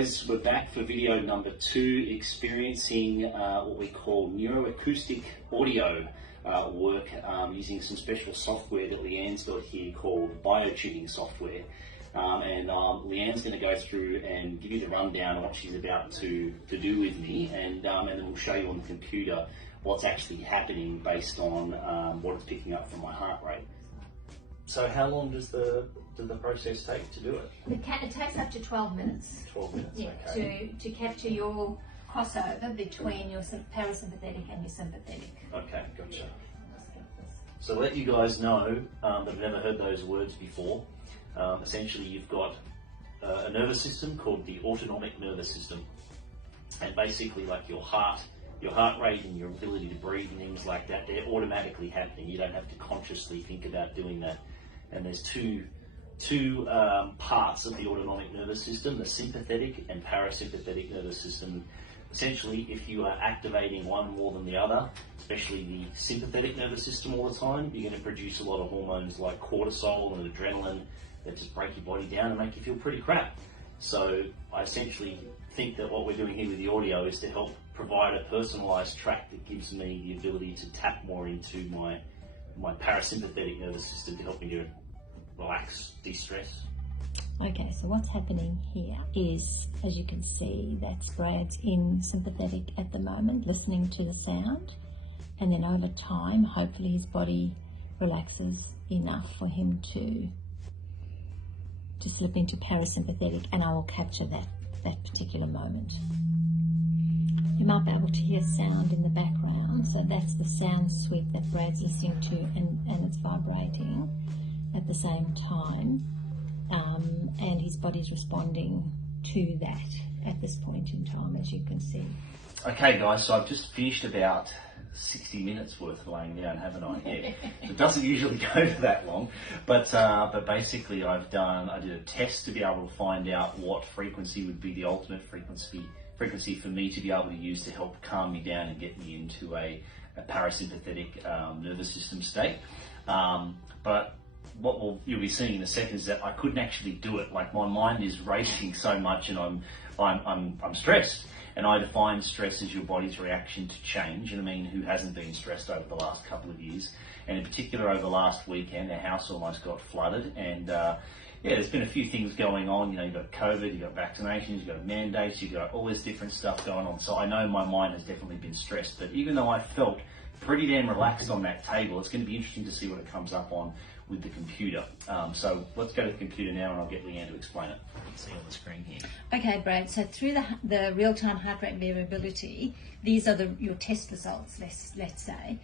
guys, we're back for video number 2, experiencing what we call Neuro Acoustic audio work using some special software that Lee-Anne's got here called biotuning software. Lee-Anne's going to go through and give you the rundown of what she's about to do with me, and then we'll show you on the computer what's actually happening based on what it's picking up from my heart rate. So how long does the process take to do it? It takes up to 12 minutes. 12 minutes, yeah, okay. To capture your crossover between your parasympathetic and your sympathetic. Okay, gotcha. So let you guys know that I've never heard those words before. Essentially, you've got a nervous system called the autonomic nervous system, and basically, like your heart rate and your ability to breathe and things like that, they're automatically happening. You don't have to consciously think about doing that. And there's two parts of the autonomic nervous system: the sympathetic and parasympathetic nervous system. Essentially, if you are activating one more than the other, especially the sympathetic nervous system all the time, you're going to produce a lot of hormones like cortisol and adrenaline that just break your body down and make you feel pretty crap. So I essentially think that what we're doing here with the audio is to help provide a personalized track that gives me the ability to tap more into my parasympathetic nervous system to help me to relax, de-stress. Okay, so what's happening here is, as you can see, that's Brad's in sympathetic at the moment, listening to the sound, and then over time, hopefully his body relaxes enough for him to slip into parasympathetic, and I will capture that particular moment. You might be able to hear sound in the background, so that's the sound sweep that Brad's listening to, and it's vibrating at the same time. And his body's responding to that at this point in time, as you can see. Okay guys, so I've just finished about 60 minutes worth of laying down, haven't I? Yeah. It doesn't usually go to that long, but basically I did a test to be able to find out what frequency would be the ultimate frequency for me to be able to use to help calm me down and get me into a parasympathetic nervous system state. But what you'll be seeing in a second is that I couldn't actually do it. Like, my mind is racing so much, and I'm stressed. And I define stress as your body's reaction to change. And I mean, who hasn't been stressed over the last couple of years? And in particular, over the last weekend, our house almost got flooded. And yeah, there's been a few things going on. You know, you've got COVID, you've got vaccinations, you've got mandates, you've got all this different stuff going on. So I know my mind has definitely been stressed. But even though I felt pretty damn relaxed on that table, it's going to be interesting to see what it comes up on with the computer. So let's go to the computer now, and I'll get Lee-Anne to explain it. You can see on the screen here. Okay, Brad, so through the real-time heart rate variability, these are your test results, let's say.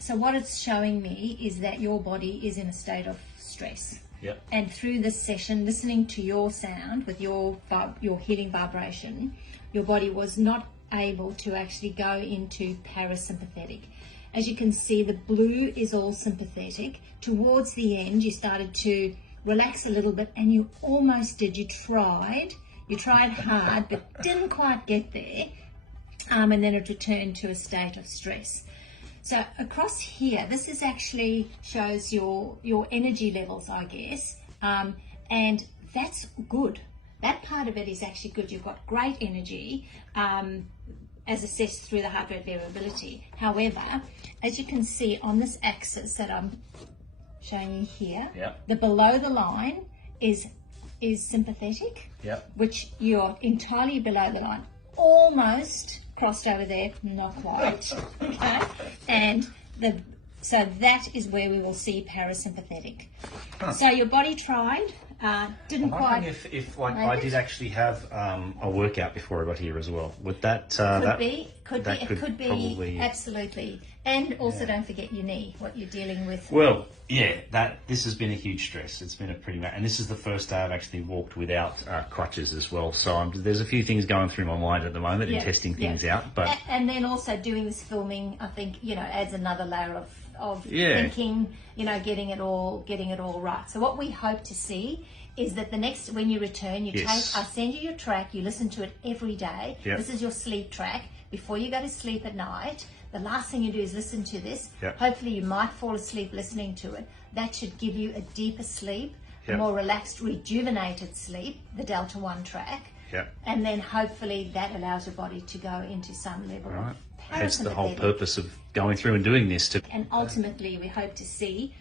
So what it's showing me is that your body is in a state of stress. Yep. And through this session, listening to your sound with your healing vibration, your body was not able to actually go into parasympathetic. As you can see, the blue is all sympathetic. Towards the end, you started to relax a little bit, and you almost did. You tried hard, but didn't quite get there. And then it returned to a state of stress. So across here, this is actually shows your energy levels, I guess. And that's good. That part of it is actually good. You've got great energy, as assessed through the heart rate variability. However, as you can see on this axis that I'm showing you here, yep, the below the line is sympathetic, yep, which you're entirely below the line, almost crossed over there, not quite. Okay, and so that is where we will see parasympathetic. Huh. So your body tried. Didn't I'm quite. If like I did actually have a workout before I got here as well. Would that could be probably, absolutely. And also, don't forget your knee, what you're dealing with. Well, yeah, this has been a huge stress. It's been a pretty and this is the first day I've actually walked without crutches as well. So there's a few things going through my mind at the moment and testing things out. But and then also doing this filming, I think, adds another layer of thinking, getting it all right. So what we hope to see is that when you return, I send you your track, you listen to it every day. Yep. This is your sleep track. Before you go to sleep at night, the last thing you do is listen to this. Yep. Hopefully you might fall asleep listening to it. That should give you a deeper sleep, a more relaxed, rejuvenated sleep, the Delta 1 track. Yeah. And then hopefully that allows your body to go into some level Right. of Hence the whole parasympathetic. purpose of going through and doing this. And ultimately, we hope to see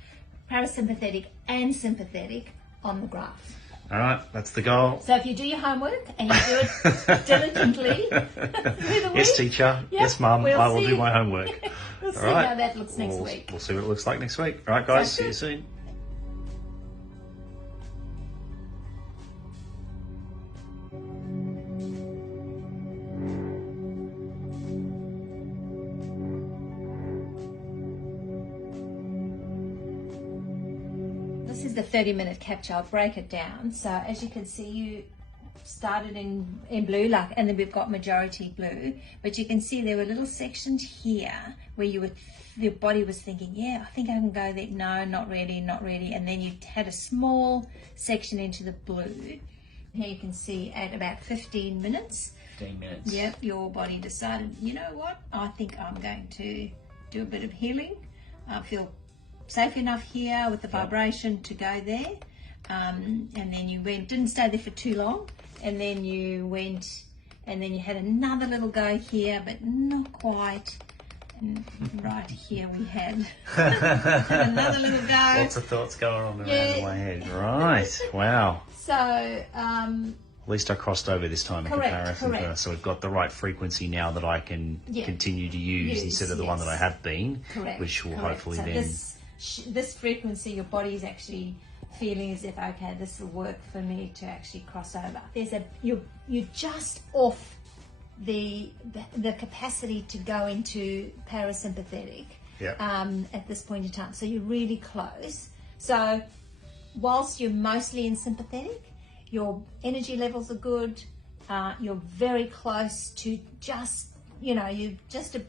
parasympathetic and sympathetic on the graph. All right, that's the goal. So if you do your homework and you do it diligently through the week, Yes, teacher. Yep, Yes, mum. we'll I will see. do my homework. We'll see All right. how that looks next week. We'll see what it looks like next week. All right, guys. See you Sounds soon. This is the 30-minute capture. I'll break it down. So as you can see, you started in blue, like, and then we've got majority blue. But you can see there were little sections here where your body was thinking, yeah, I think I can go there. No, not really, not really. And then you had a small section into the blue. Here you can see at about 15 minutes. 15 minutes. Yep, your body decided, you know what? I think I'm going to do a bit of healing. I feel safe enough here with the vibration to go there. And then you went, didn't stay there for too long. And then you went, and then you had another little go here, but not quite. And right here we had another little go. Lots of thoughts going on around in my head. Right. Wow. So, At least I crossed over this time in comparison. correct. So we've got the right frequency now that I can continue to use instead of the one that I have been, which will hopefully so then... this frequency, your body is actually feeling as if, okay, this will work for me to actually cross over. You're just off the capacity to go into parasympathetic at this point in time. So you're really close. So whilst you're mostly in sympathetic, your energy levels are good. You're very close to just, you're just a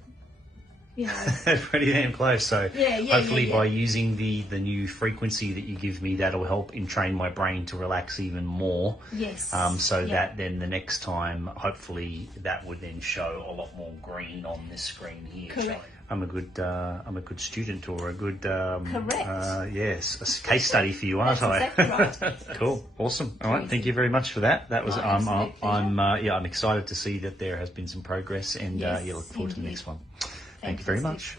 pretty damn close. So hopefully by using the new frequency that you give me, that'll help entrain my brain to relax even more. Yes. That then the next time, hopefully that would then show a lot more green on this screen here. Correct. I'm a good student or a good correct. Yes, a case study for you, aren't I? Exactly right. Cool, awesome. All right, thank you very much for that. That was My I'm excited to see that there has been some progress, and look forward to the next one. Thank you very much.